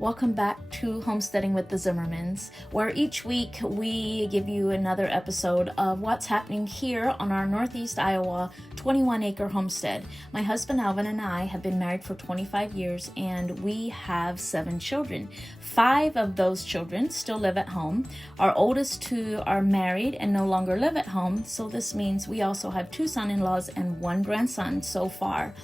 Welcome back to Homesteading with the Zimmermans, where each week we give you another episode of what's happening here on our Northeast Iowa 21-acre homestead. My husband Alvin and I have been married for 25 years and we have 7 children. 5 of those children still live at home. Our oldest 2 are married and no longer live at home, so this means we also have 2 son-in-laws and 1 grandson so far.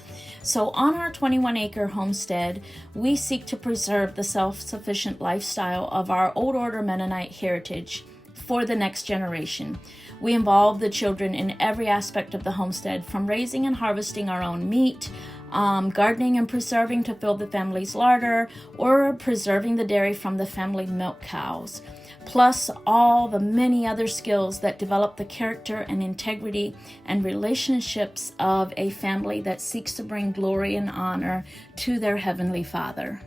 So on our 21-acre homestead, we seek to preserve the self-sufficient lifestyle of our Old Order Mennonite heritage for the next generation. We involve the children in every aspect of the homestead, from raising and harvesting our own meat, gardening and preserving to fill the family's larder, or preserving the dairy from the family milk cows, plus all the many other skills that develop the character and integrity and relationships of a family that seeks to bring glory and honor to their Heavenly Father.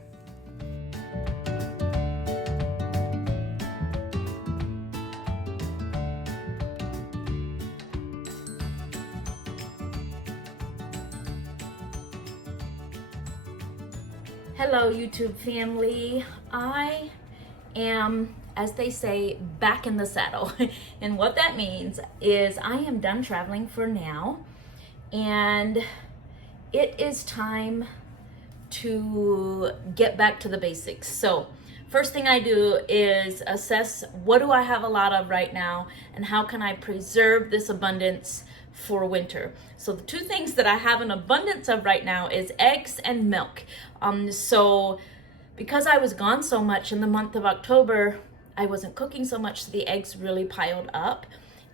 Hello, YouTube family. I am, as they say, back in the saddle. And what that means is I am done traveling for now, and it is time to get back to the basics. So first thing I do is assess what do I have a lot of right now and how can I preserve this abundance for winter. So the 2 things that I have an abundance of right now is eggs and milk. So because I was gone so much in the month of October, I wasn't cooking so much, so the eggs really piled up.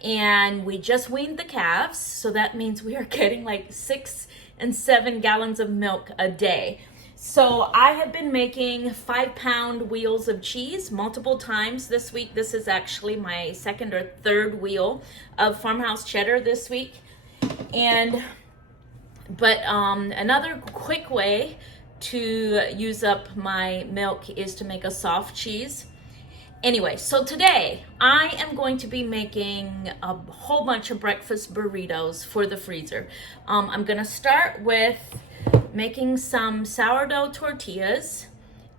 And we just weaned the calves, so that means we are getting like 6 and 7 gallons of milk a day. So I have been making 5-pound wheels of cheese multiple times this week. This is actually my 2nd or 3rd wheel of farmhouse cheddar this week. But another quick way to use up my milk is to make a soft cheese. Anyway, so today I am going to be making a whole bunch of breakfast burritos for the freezer. I'm gonna start with making some sourdough tortillas,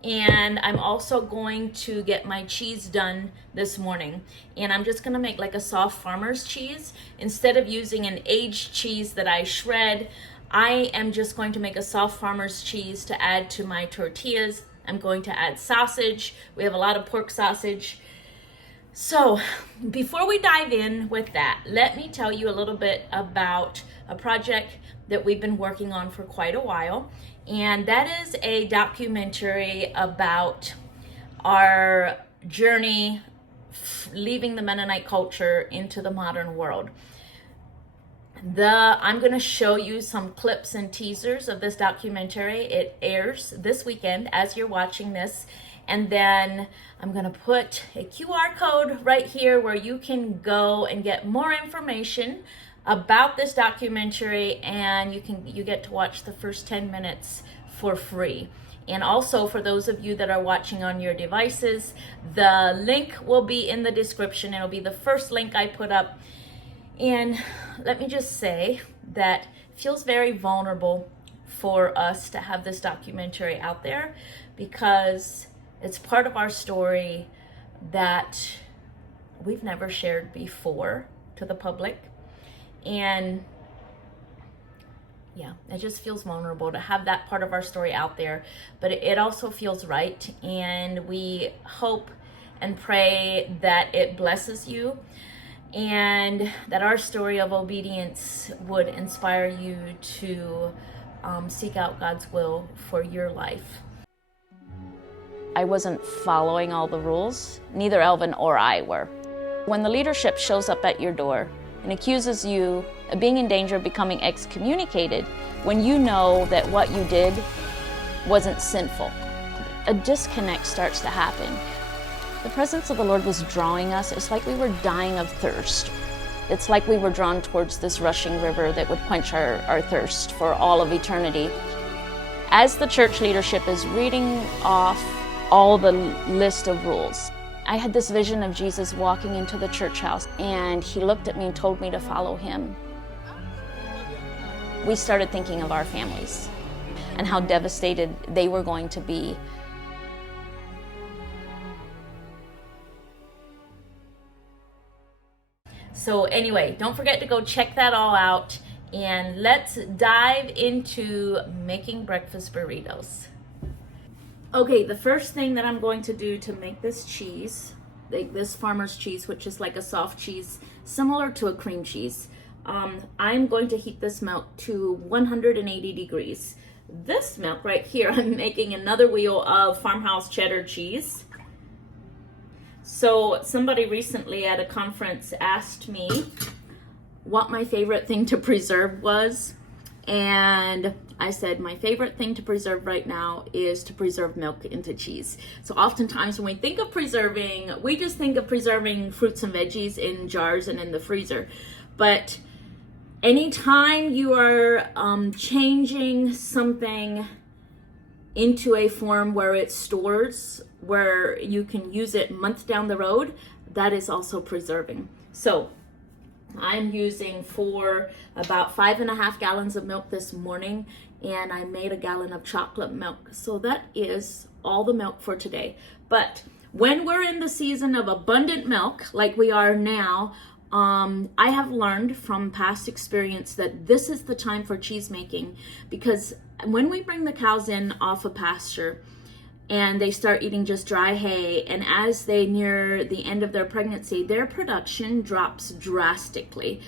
and I'm also going to get my cheese done this morning. And I'm just gonna make like a soft farmer's cheese. Instead of using an aged cheese that I shred, I am just going to make a soft farmer's cheese to add to my tortillas. I'm going to add sausage. We have a lot of pork sausage. So before we dive in with that, let me tell you a little bit about a project that we've been working on for quite a while. And that is a documentary about our journey leaving the Mennonite culture into the modern world. I'm going to show you some clips and teasers of this documentary. It airs this weekend as you're watching this. And then I'm going to put a QR code right here where you can go and get more information about this documentary, and you get to watch the first 10 minutes for free. And also, for those of you that are watching on your devices, the link will be in the description. It'll be the first link I put up. And let me just say that it feels very vulnerable for us to have this documentary out there, because it's part of our story that we've never shared before to the public. And yeah, it just feels vulnerable to have that part of our story out there, but it also feels right. And we hope and pray that it blesses you, and that our story of obedience would inspire you to seek out God's will for your life. I wasn't following all the rules. Neither Elvin or I were. When the leadership shows up at your door and accuses you of being in danger of becoming excommunicated, when you know that what you did wasn't sinful, a disconnect starts to happen. The presence of the Lord was drawing us. It's like we were dying of thirst. It's like we were drawn towards this rushing river that would quench our thirst for all of eternity. As the church leadership is reading off all the list of rules, I had this vision of Jesus walking into the church house, and he looked at me and told me to follow him. We started thinking of our families and how devastated they were going to be So anyway, don't forget to go check that all out, and let's dive into making breakfast burritos. Okay, the first thing that I'm going to do to make this cheese, like this farmer's cheese, which is like a soft cheese similar to a cream cheese, I'm going to heat this milk to 180 degrees. This milk right here, I'm making another wheel of farmhouse cheddar cheese. So somebody recently at a conference asked me what my favorite thing to preserve was, and I said my favorite thing to preserve right now is to preserve milk into cheese. So oftentimes when we think of preserving, we just think of preserving fruits and veggies in jars and in the freezer. But anytime you are changing something into a form where it stores, where you can use it months down the road, that is also preserving. So I'm using for about 5.5 gallons of milk this morning, and I made a gallon of chocolate milk. So that is all the milk for today. But when we're in the season of abundant milk, like we are now, I have learned from past experience that this is the time for cheese making, because when we bring the cows in off of pasture and they start eating just dry hay, and as they near the end of their pregnancy, their production drops drastically.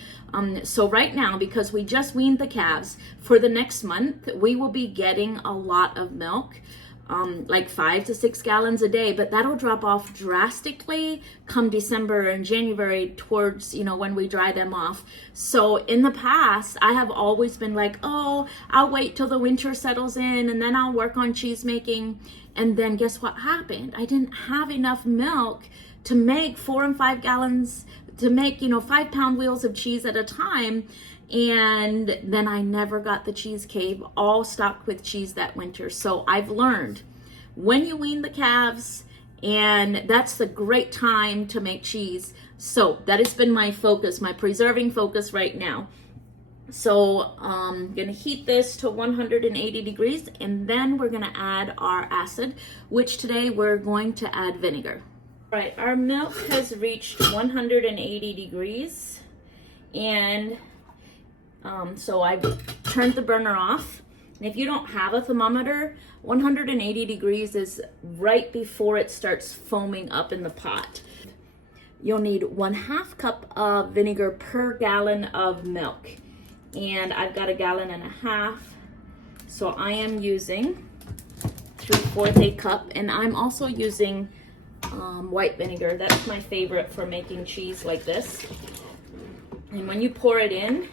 So right now, because we just weaned the calves, for the next month, we will be getting a lot of milk, like 5 to 6 gallons a day, but that'll drop off drastically come December and January towards, when we dry them off. So in the past, I have always been like, oh, I'll wait till the winter settles in and then I'll work on cheese making. And then guess what happened? I didn't have enough milk to make 4 and 5 gallons, to make, 5-pound wheels of cheese at a time. And then I never got the cheese cave all stocked with cheese that winter. So I've learned when you wean the calves, and that's the great time to make cheese. So that has been my focus, my preserving focus right now. So I'm gonna heat this to 180 degrees, and then we're gonna add our acid, which today we're going to add vinegar. All right, our milk has reached 180 degrees, and so I turned the burner off. And if you don't have a thermometer, 180 degrees is right before it starts foaming up in the pot. You'll need 1/2 cup of vinegar per gallon of milk. And I've got 1.5 gallons. So I am using 3/4 cup, and I'm also using white vinegar. That's my favorite for making cheese like this. And when you pour it in,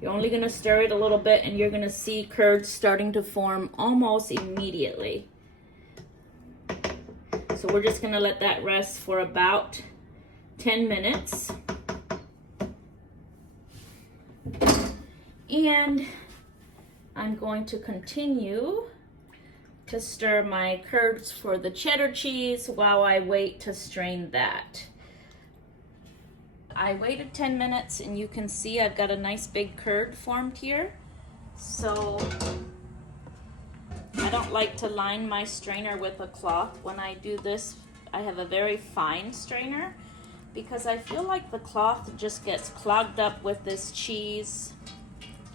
you're only gonna stir it a little bit, and you're gonna see curds starting to form almost immediately. So we're just gonna let that rest for about 10 minutes. And I'm going to continue to stir my curds for the cheddar cheese while I wait to strain that. I waited 10 minutes, and you can see I've got a nice big curd formed here. So I don't like to line my strainer with a cloth. When I do this, I have a very fine strainer because I feel like the cloth just gets clogged up with this cheese,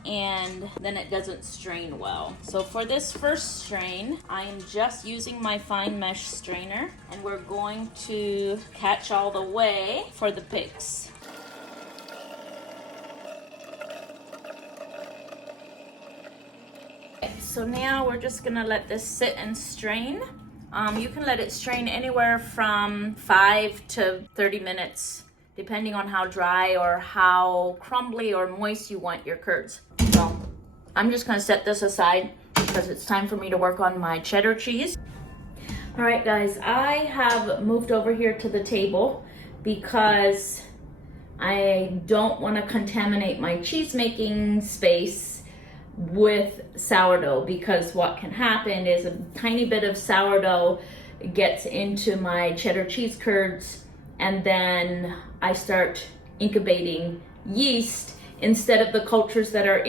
and then it doesn't strain well. So for this first strain, I am just using my fine mesh strainer, and we're going to catch all the way for the picks. Okay, so now we're just gonna let this sit and strain. You can let it strain anywhere from 5 to 30 minutes, depending on how dry or how crumbly or moist you want your curds. So I'm just gonna set this aside because it's time for me to work on my cheddar cheese. All right, guys, I have moved over here to the table because I don't want to contaminate my cheese making space with sourdough, because what can happen is a tiny bit of sourdough gets into my cheddar cheese curds, and then I start incubating yeast instead of the cultures that are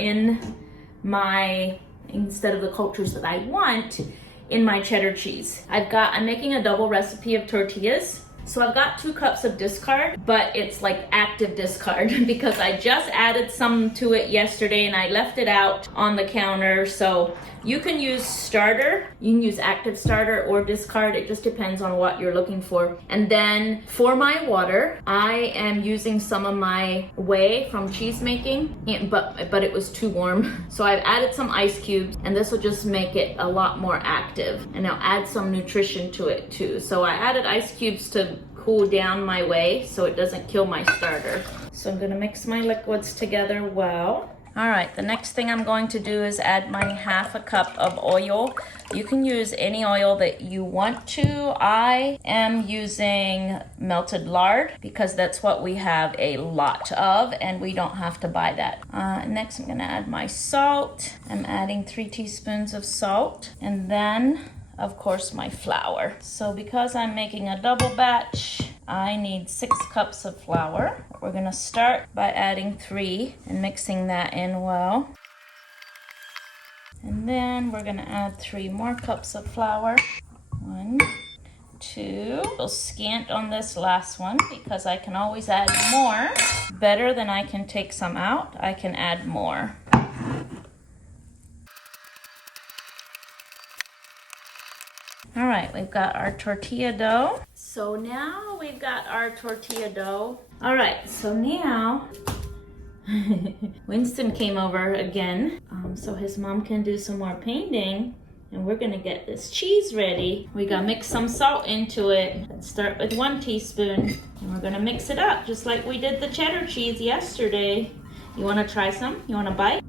instead of the cultures that I want in my cheddar cheese. I'm making a double recipe of tortillas. So I've got 2 cups of discard, but it's like active discard because I just added some to it yesterday and I left it out on the counter. So you can use starter, you can use active starter or discard. It just depends on what you're looking for. And then for my water, I am using some of my whey from cheese making, but it was too warm. So I've added some ice cubes and this will just make it a lot more active. And I'll add some nutrition to it too. So I added ice cubes to cool down my whey so it doesn't kill my starter. So I'm gonna mix my liquids together well. All right, the next thing I'm going to do is add my 1/2 cup of oil. You can use any oil that you want to. I am using melted lard because that's what we have a lot of and we don't have to buy that. Next, I'm gonna add my salt. I'm adding 3 teaspoons of salt and then of course my flour. So because I'm making a double batch, I need 6 cups of flour. We're gonna start by adding 3 and mixing that in well. And then we're gonna add 3 more cups of flour. 1, 2. I'll scant on this last one because I can always add more. Better than I can take some out, I can add more. All right, we've got our tortilla dough. So now we've got our tortilla dough. All right, so now Winston came over again, so his mom can do some more painting, and we're gonna get this cheese ready. We gotta mix some salt into it. Let's start with 1 teaspoon, and we're gonna mix it up just like we did the cheddar cheese yesterday. You wanna try some? You wanna bite?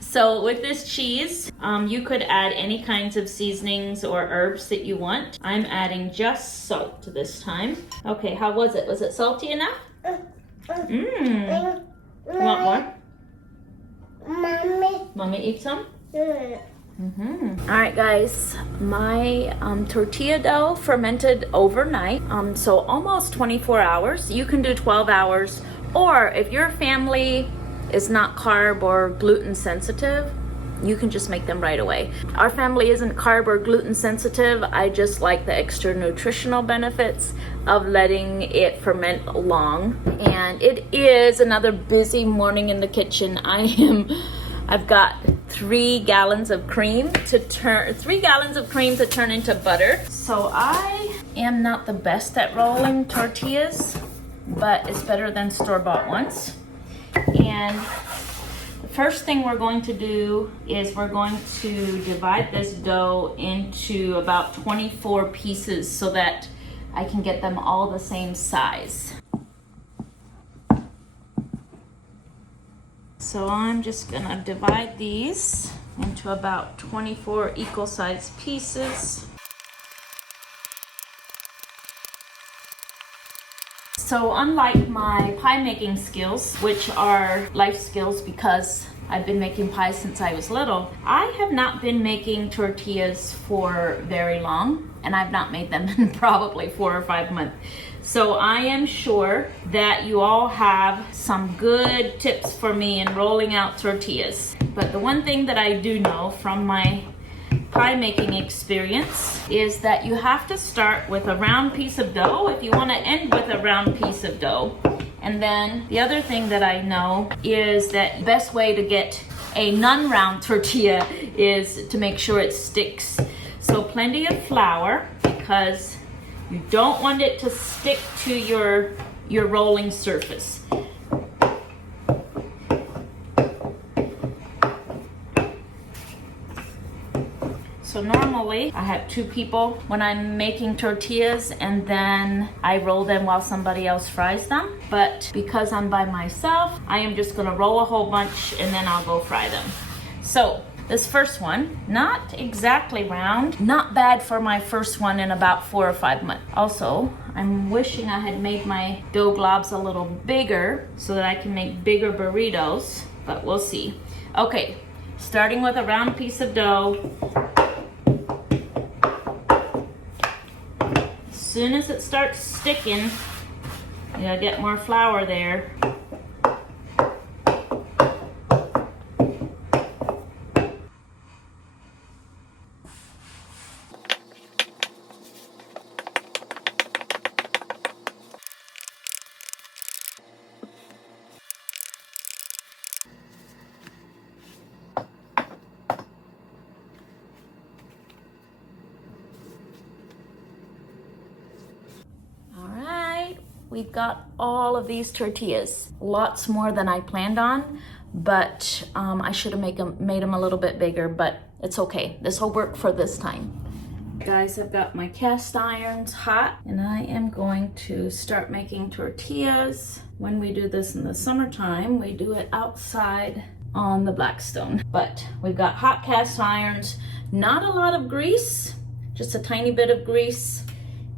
So with this cheese, you could add any kinds of seasonings or herbs that you want. I'm adding just salt this time. Okay, how was it? Was it salty enough? You want more? Mommy eat some? All right, guys, my tortilla dough fermented overnight, so almost 24 hours. You can do 12 hours, or if your family is not carb or gluten sensitive, you can just make them right away. Our family isn't carb or gluten sensitive. I just like the extra nutritional benefits of letting it ferment long. And it is another busy morning in the kitchen. I've got 3 gallons of cream to turn into butter. So I am not the best at rolling tortillas, but it's better than store-bought ones. And the first thing we're going to do is we're going to divide this dough into about 24 pieces so that I can get them all the same size. So I'm just gonna divide these into about 24 equal-sized pieces. So unlike my pie making skills, which are life skills because I've been making pies since I was little, I have not been making tortillas for very long, and I've not made them in probably 4 or 5 months. So I am sure that you all have some good tips for me in rolling out tortillas. But the one thing that I do know from my pie making experience is that you have to start with a round piece of dough if you want to end with a round piece of dough. And then the other thing that I know is that the best way to get a non-round tortilla is to make sure it sticks. So plenty of flour, because you don't want it to stick to your rolling surface. So normally I have 2 people when I'm making tortillas, and then I roll them while somebody else fries them. But because I'm by myself, I am just gonna roll a whole bunch and then I'll go fry them. So this first one, not exactly round, not bad for my first one in about 4 or 5 months. Also, I'm wishing I had made my dough globs a little bigger so that I can make bigger burritos, but we'll see. Okay, starting with a round piece of dough. As soon as it starts sticking, you gotta get more flour there. we've got all of these tortillas. Lots more than I planned on, but I should have made them a little bit bigger, but it's okay. This will work for this time. Guys, I've got my cast irons hot, and I am going to start making tortillas. When we do this in the summertime, we do it outside on the Blackstone. But we've got hot cast irons, not a lot of grease, just a tiny bit of grease.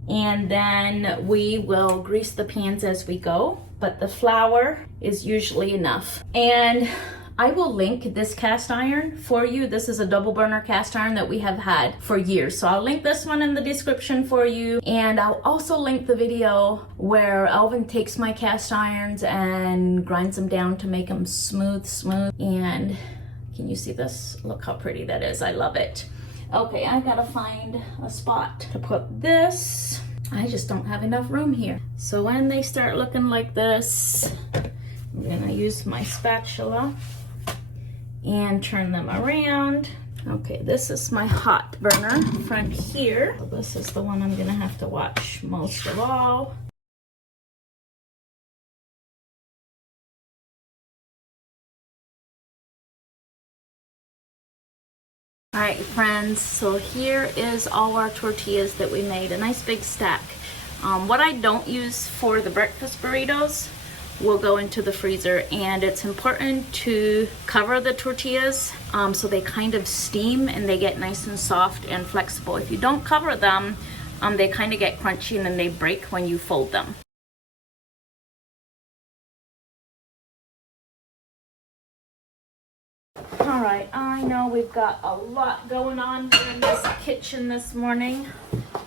And then we will grease the pans as we go, but the flour is usually enough. And I will link this cast iron for you. This is a double burner cast iron that we have had for years. So I'll link this one in the description for you. And I'll also link the video where Alvin takes my cast irons and grinds them down to make them smooth. And can you see this? Look how pretty that is. I love it. Okay, I gotta find a spot to put this. I just don't have enough room here. So when they start looking like this, I'm gonna use my spatula and turn them around. Okay, this is my hot burner front here. So this is the one I'm gonna have to watch most of all. All right, friends, so here is all our tortillas that we made, a nice big stack. What I don't use for the breakfast burritos will go into the freezer, and it's important to cover the tortillas so they kind of steam and they get nice and soft and flexible. If you don't cover them, they kind of get crunchy and then they break when you fold them. All right, I know we've got a lot going on in this kitchen this morning,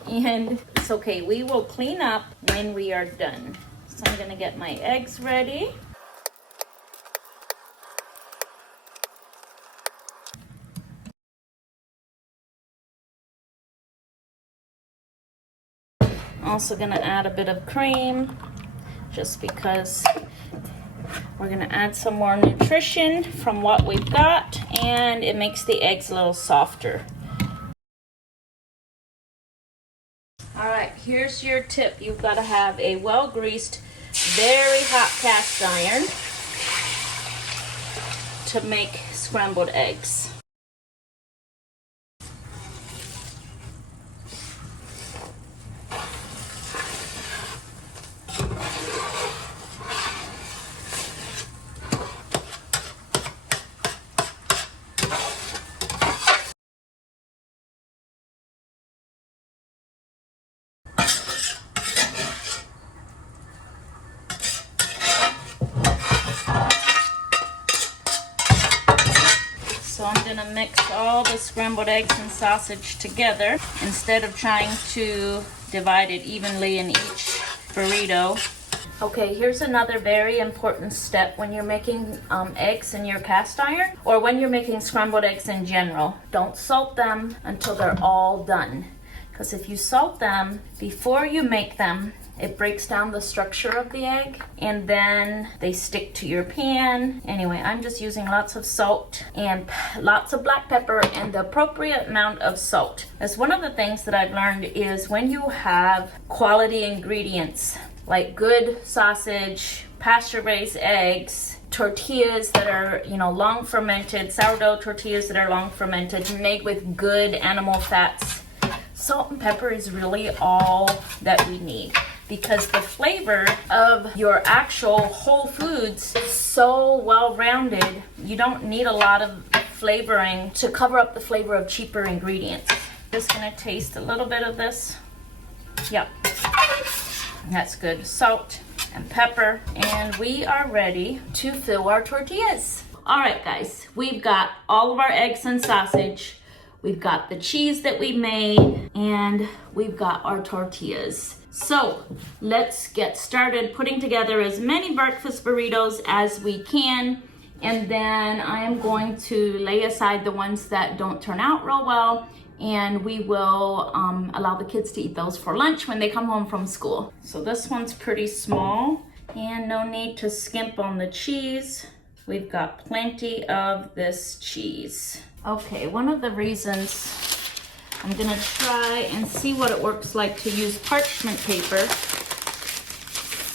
and it's okay. We will clean up when we are done. So I'm gonna get my eggs ready. Also gonna add a bit of cream, just because we're gonna add some more nutrition from what we've got, and it makes the eggs a little softer. All right, here's your tip. You've gotta have a well-greased, very hot cast iron to make scrambled eggs. So I'm gonna mix all the scrambled eggs and sausage together instead of trying to divide it evenly in each burrito. Okay, here's another very important step when you're making eggs in your cast iron, or when you're making scrambled eggs in general. Don't salt them until they're all done, because if you salt them before you make them, it breaks down the structure of the egg and then they stick to your pan. Anyway, I'm just using lots of salt and lots of black pepper and the appropriate amount of salt. That's one of the things that I've learned is when you have quality ingredients like good sausage, pasture-raised eggs, tortillas that are, long fermented, sourdough tortillas that are long fermented, made with good animal fats, salt and pepper is really all that we need, because the flavor of your actual whole foods is so well-rounded. You don't need a lot of flavoring to cover up the flavor of cheaper ingredients. Just gonna taste a little bit of this. Yep, that's good. Salt and pepper, and we are ready to fill our tortillas. All right, guys, we've got all of our eggs and sausage. We've got the cheese that we made, and we've got our tortillas. So let's get started putting together as many breakfast burritos as we can, and then I am going to lay aside the ones that don't turn out real well, and we will allow the kids to eat those for lunch when they come home from school. So this one's pretty small, and no need to skimp on the cheese. We've got plenty of this cheese. Okay, one of the reasons I'm gonna try and see what it works like to use parchment paper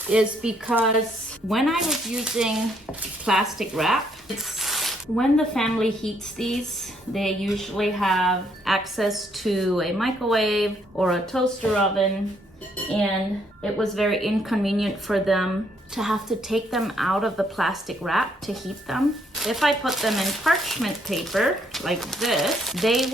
is because when I was using plastic wrap, when the family heats these, they usually have access to a microwave or a toaster oven, and it was very inconvenient for them to have to take them out of the plastic wrap to heat them. If I put them in parchment paper like this, they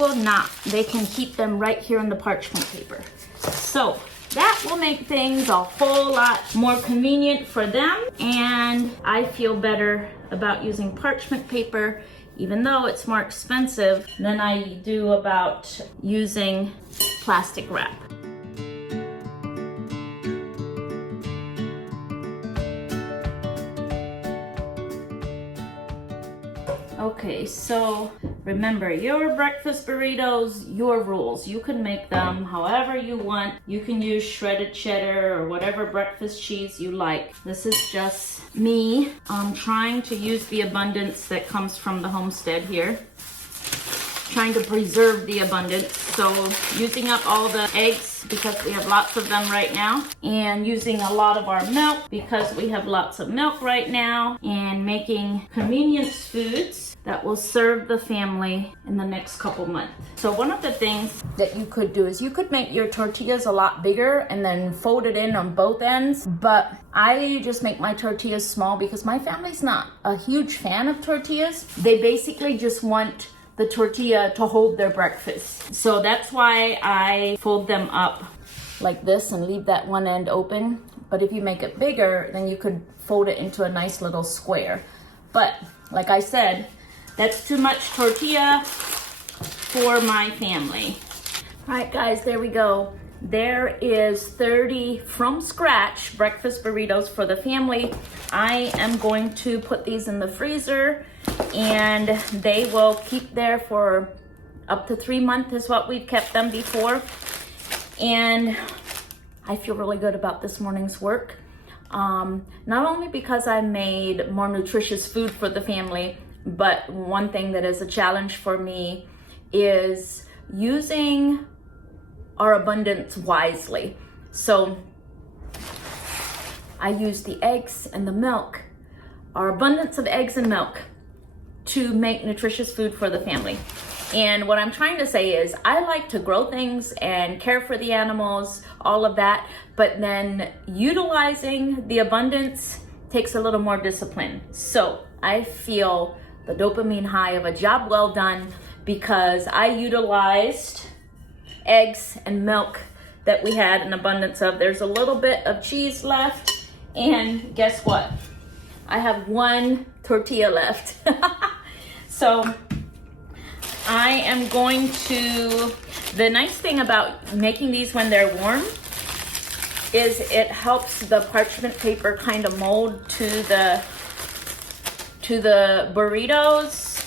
can heat them right here in the parchment paper. So that will make things a whole lot more convenient for them, and I feel better about using parchment paper, even though it's more expensive, than I do about using plastic wrap. Okay, so remember, your breakfast burritos, your rules. You can make them however you want. You can use shredded cheddar or whatever breakfast cheese you like. This is just me trying to use the abundance that comes from the homestead here. Trying to preserve the abundance. So using up all the eggs because we have lots of them right now, and using a lot of our milk because we have lots of milk right now, and making convenience foods that will serve the family in the next couple months. So one of the things that you could do is you could make your tortillas a lot bigger and then fold it in on both ends, but I just make my tortillas small because my family's not a huge fan of tortillas. They basically just want the tortilla to hold their breakfast. So that's why I fold them up like this and leave that one end open. But if you make it bigger, then you could fold it into a nice little square. But like I said, that's too much tortilla for my family. All right, guys, there we go. There is 30 from scratch breakfast burritos for the family. I am going to put these in the freezer, and they will keep there for up to 3 months is what we've kept them before. And I feel really good about this morning's work. Not only because I made more nutritious food for the family, but one thing that is a challenge for me is using our abundance wisely. So I use the eggs and the milk, our abundance of eggs and milk, to make nutritious food for the family. And what I'm trying to say is I like to grow things and care for the animals, all of that, but then utilizing the abundance takes a little more discipline. So I feel the dopamine high of a job well done because I utilized eggs and milk that we had an abundance of. There's a little bit of cheese left, and guess what? I have one tortilla left. So I am going to, the nice thing about making these when they're warm is it helps the parchment paper kind of mold to the burritos,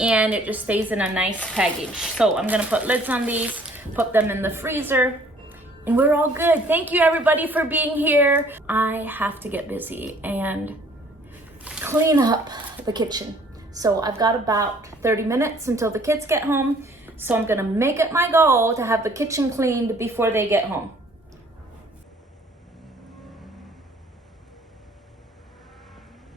and it just stays in a nice package. So I'm gonna put lids on these, put them in the freezer, and we're all good. Thank you everybody for being here. I have to get busy and clean up the kitchen. So I've got about 30 minutes until the kids get home. So I'm gonna make it my goal to have the kitchen cleaned before they get home.